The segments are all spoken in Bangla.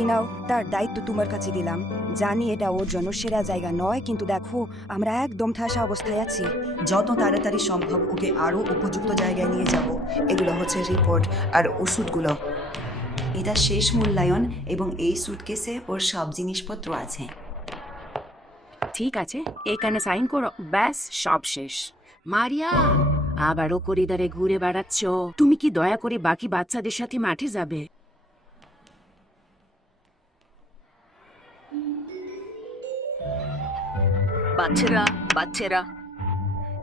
ইনাও তার দায়িত্ব তোমার কাছে দিলাম। জানি এটা ওর জন্য সেরা জায়গা নয়, কিন্তু দেখো আমরা একদম ঠাসা অবস্থায় আছি। যত তাড়াতাড়ি সম্ভব ওকে আরো উপযুক্ত জায়গায় নিয়ে যাব। এগুলো হচ্ছে রিপোর্ট আর ওষুধগুলো। এটা শেষ মূল্যায়ন এবং এই সুটকেসে ওর সব জিনিসপত্র আছে। ঠিক আছে, এখানে সাইন করো, ব্যাস সব শেষ। মারিয়া, আবারও করিডোরে ঘুরে বেড়াচ্ছ। তুমি কি দয়া করে বাকি বাচ্চাদের সাথে মাঠে যাবে? বাচ্চারা বাচ্চারা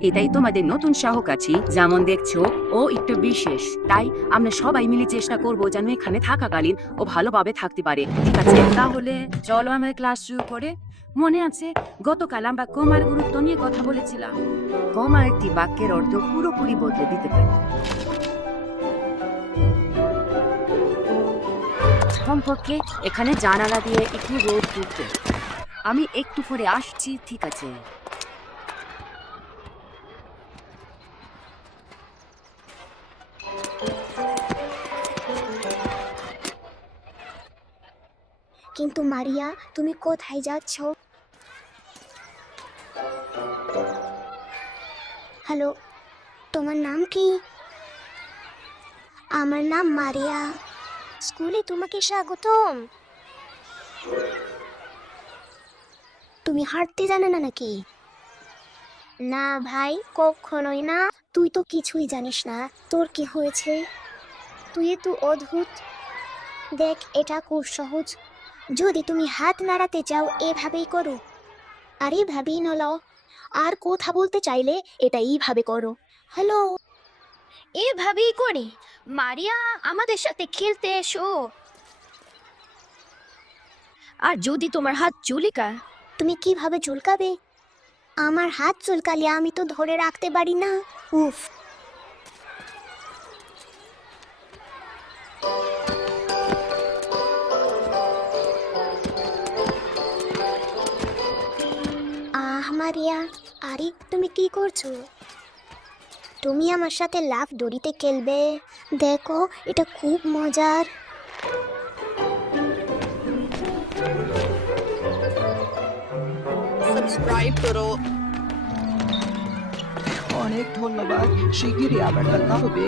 এটাই তোমাদের নতুন সহকারী। যেমন দেখছো, ও একটু বিশেষ, তাই আমরা সবাই মিলে চেষ্টা করবো যেন এখানে থাকাকালীন ও ভালোভাবে থাকতে পারে। ঠিক আছে, তাহলে চলো আমরা ক্লাস শুরু করে। মনে আছে গতকাল আমরা কমার গুরুত্ব নিয়ে কথা বলেছিলাম। কমা একটি বাক্যের অর্থ পুরোপুরি বদলে দিতে পারে। সম্পর্কে এখানে জানালা দিয়ে একটু রোদ ঢুকবে। আমি একটু পরে আসছি, ঠিক আছে? কিন্তু মারিয়া, তুমি কোথায় যাচ্ছ? হ্যালো, তোমার নাম কি? আমার নাম মারিয়া। স্কুলে তোমাকে স্বাগতম। তুমি হাঁটতে জানো না নাকি? না ভাই, কখনোই না। তুই তো কিছুই জানিস না। তোর কি হয়েছে? তুই তো অদ্ভুত। দেখ, এটা খুব সহজ। যদি তুমি হাত নাড়াতে চাও এভাবেই করো, আর এভাবেই নলাও। আর কথা বলতে চাইলে এটা এইভাবে করো, হ্যালো। এভাবেই করে। মারিয়া, আমাদের সাথে খেলতে এসো। আর যদি তোমার হাত চুলকায়? তুমি কিভাবে চুলকাবে? আমার হাত চুলকালে আমি তো ধরে রাখতে পারি না। উফ। মারিয়া, আরে তুমি কি করছো? তুমি আমার সাথে লাফ দড়িতে খেলবে? দেখো, এটা খুব মজার। সাবস্ক্রাইব করো। অনেক ধন্যবাদ, শিগগিরই আবার দেখা হবে।